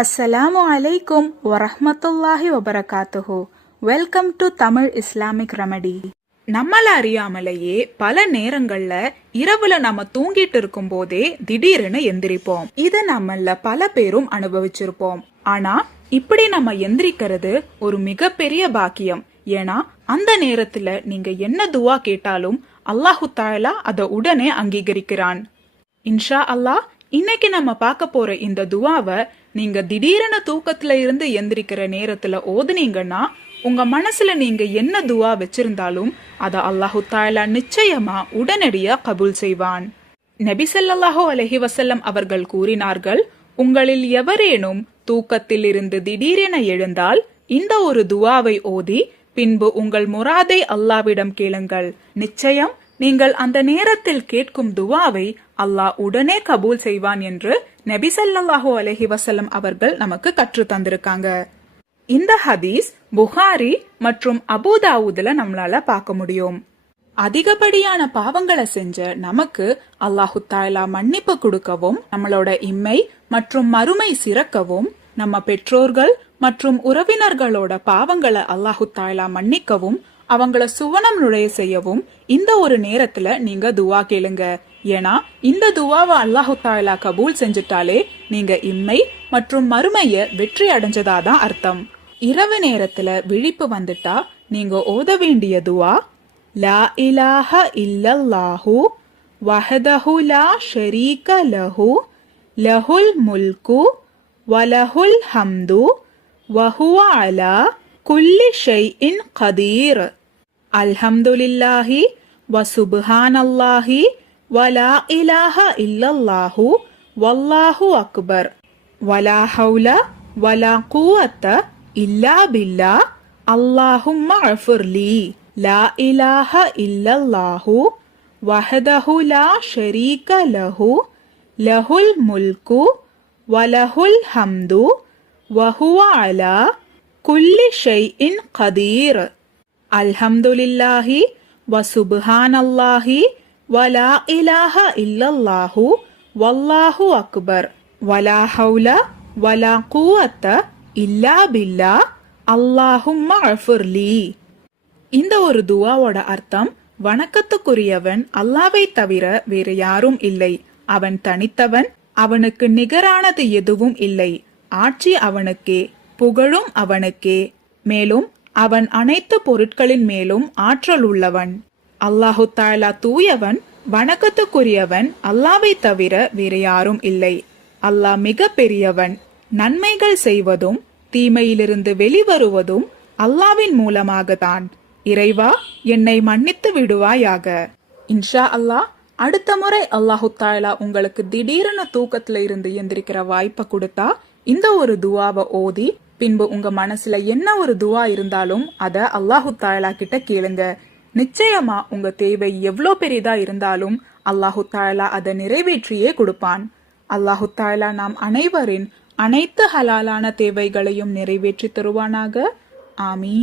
அஸ்ஸலாமு அலைக்கும் வரஹ்மத்துல்லாஹி வபரகாத்துஹு. Welcome to Tamil Islamic remedy. நம்மள அறியாமலேயே பல நேரங்கள்ல இரவுல நம்ம தூங்கிட்டு இருக்கும் போதே திடீர்னு எந்திரிப்போம். இத நம்மள பல பேரும் அனுபவிச்சிருப்போம். ஆனா இப்படி நம்ம எந்திரிக்கிறது ஒரு மிகப்பெரிய பாக்கியம். ஏன்னா அந்த நேரத்துல நீங்க என்ன துவா கேட்டாலும் அல்லாஹு தஆலா அத உடனே அங்கீகரிக்கிறான். இன்ஷா அல்லாஹ் இன்னைக்கு நம்ம பார்க்க போற இந்த துவாவை நீங்க திடீரென தூக்கத்துல இருந்து எந்திரிக்கிற நேரத்துல ஓதுனீங்கன்னா உங்க மனசுல நீங்க என்ன துவா வச்சிருந்தாலும் அத அல்லாஹு தஆலா நிச்சயமா உடனடியா கபூல் செய்வான். நபி ஸல்லல்லாஹு அலைஹி வஸல்லம் அவர்கள் கூறினார்கள், உங்களில் எவரேனும் தூக்கத்தில் இருந்து திடீரென எழுந்தால் இந்த ஒரு துவாவை ஓதி பின்பு உங்கள் முராதை அல்லாவிடம் கேளுங்கள். நிச்சயம் நீங்கள் அந்த நேரத்தில் கேட்கும் துவாவை அல்லாஹ் உடனே கபூல் செய்வான் என்று நபி ஸல்லல்லாஹு அலைஹி வஸல்லம் அவர்கள் நமக்கு கற்று தந்திருக்காங்க. இந்த ஹதீஸ் புகாரி மற்றும் அபூ தாவூதுல நம்மளால பார்க்க முடியும். அதிகப்படியான பாவங்களை செஞ்ச நமக்கு அல்லாஹு தஆலா மன்னிப்பு கொடுக்கவும், நம்மளோட இம்மை மற்றும் மறுமை சிறக்கவும், நம்ம பெற்றோர்கள் மற்றும் உறவினர்களோட பாவங்களை அல்லாஹு தஆலா மன்னிக்கவும், அவங்கள சுவனம் நுழைய செய்யவும் இந்த ஒரு நேரத்துல நீங்க துவா கேளுங்க. ஏன்னா இந்த துவாவை அல்லாஹு தஆலா கபூல் செஞ்சுட்டாலே நீங்க இம்மை மற்றும் மறுமைய வெற்றி அடைஞ்சதாதான் அர்த்தம். இரவு நேரத்துல விழிப்பு வந்துட்டா நீங்க ஓத வேண்டிய துவா, லா இலாஹ இல்லல்லாஹு வஹதஹு லா ஷரீக லஹு லஹுல் முல்கு வலஹுல் ஹம்து வஹுவ அலா குல்லி ஷைஇன் கதீர். அல்ஹம்துலில்லாஹி வசுப்ஹானல்லாஹி வலா இலாஹ இல்லல்லாஹு வல்லாஹு அக்பர் வலா ஹவுல வலா குவத்த இல்லா பில்லா அல்லாஹும்ம அஃபிர்லி. லா இலாஹ இல்லல்லாஹு வஹதஹு லா ஷரீக லஹு லஹுல் முல்கு வலஹுல் ஹம்து வஹுவ அலா குல்லி ஷைஇன் கதீர். அல்ஹம்துலில்லாஹி வசுப்ஹானல்லாஹி வலா இலாஹ இல்லல்லாஹு வல்லாஹு அக்பர் வலா ஹவுல வலா குவத்த இல்லா பில்லா அல்லாஹும்ம அஃபிர்லி. இந்த ஒரு துவாவோட அர்த்தம், வணக்கத்துக்குரியவன் அல்லாவை தவிர வேறு யாரும் இல்லை. அவன் தனித்தவன், அவனுக்கு நிகரானது எதுவும் இல்லை. ஆட்சி அவனுக்கே, புகழும் அவனுக்கே. மேலும் அவன் அனைத்து பொருட்களின் மேலும் ஆற்றல் உள்ளவன். அல்லாஹு தஆலா தூயவன், வணக்கத்துக்குரியவன் அல்லாவை தவிர வேறு யாரும் இல்லை. அல்லாஹ் மிக பெரியவன். நன்மைகள் செய்வதும் தீமையிலிருந்து வெளிவருவதும் அல்லாவின் மூலமாகத்தான். இறைவா, என்னை மன்னித்து விடுவாயாக. இன்ஷா அல்லாஹ் அடுத்த முறை அல்லாஹு தஆலா உங்களுக்கு திடீரென தூக்கத்துல இருந்து எந்திரிக்கிற வாய்ப்பை கொடுத்தா இந்த ஒரு துவாவை ஓதி பின்பு உங்க மனசுல என்ன ஒரு துவா இருந்தாலும் அத அல்லாஹு தஆலா கிட்ட கேளுங்க. நிச்சயமா உங்க தேவை எவ்வளவு பெரிதா இருந்தாலும் அல்லாஹு தஆலா அதை நிறைவேற்றியே கொடுப்பான். அல்லாஹு தஆலா நாம் அனைவரின் அனைத்து ஹலாலான தேவைகளையும் நிறைவேற்றி தருவானாக. ஆமீன்.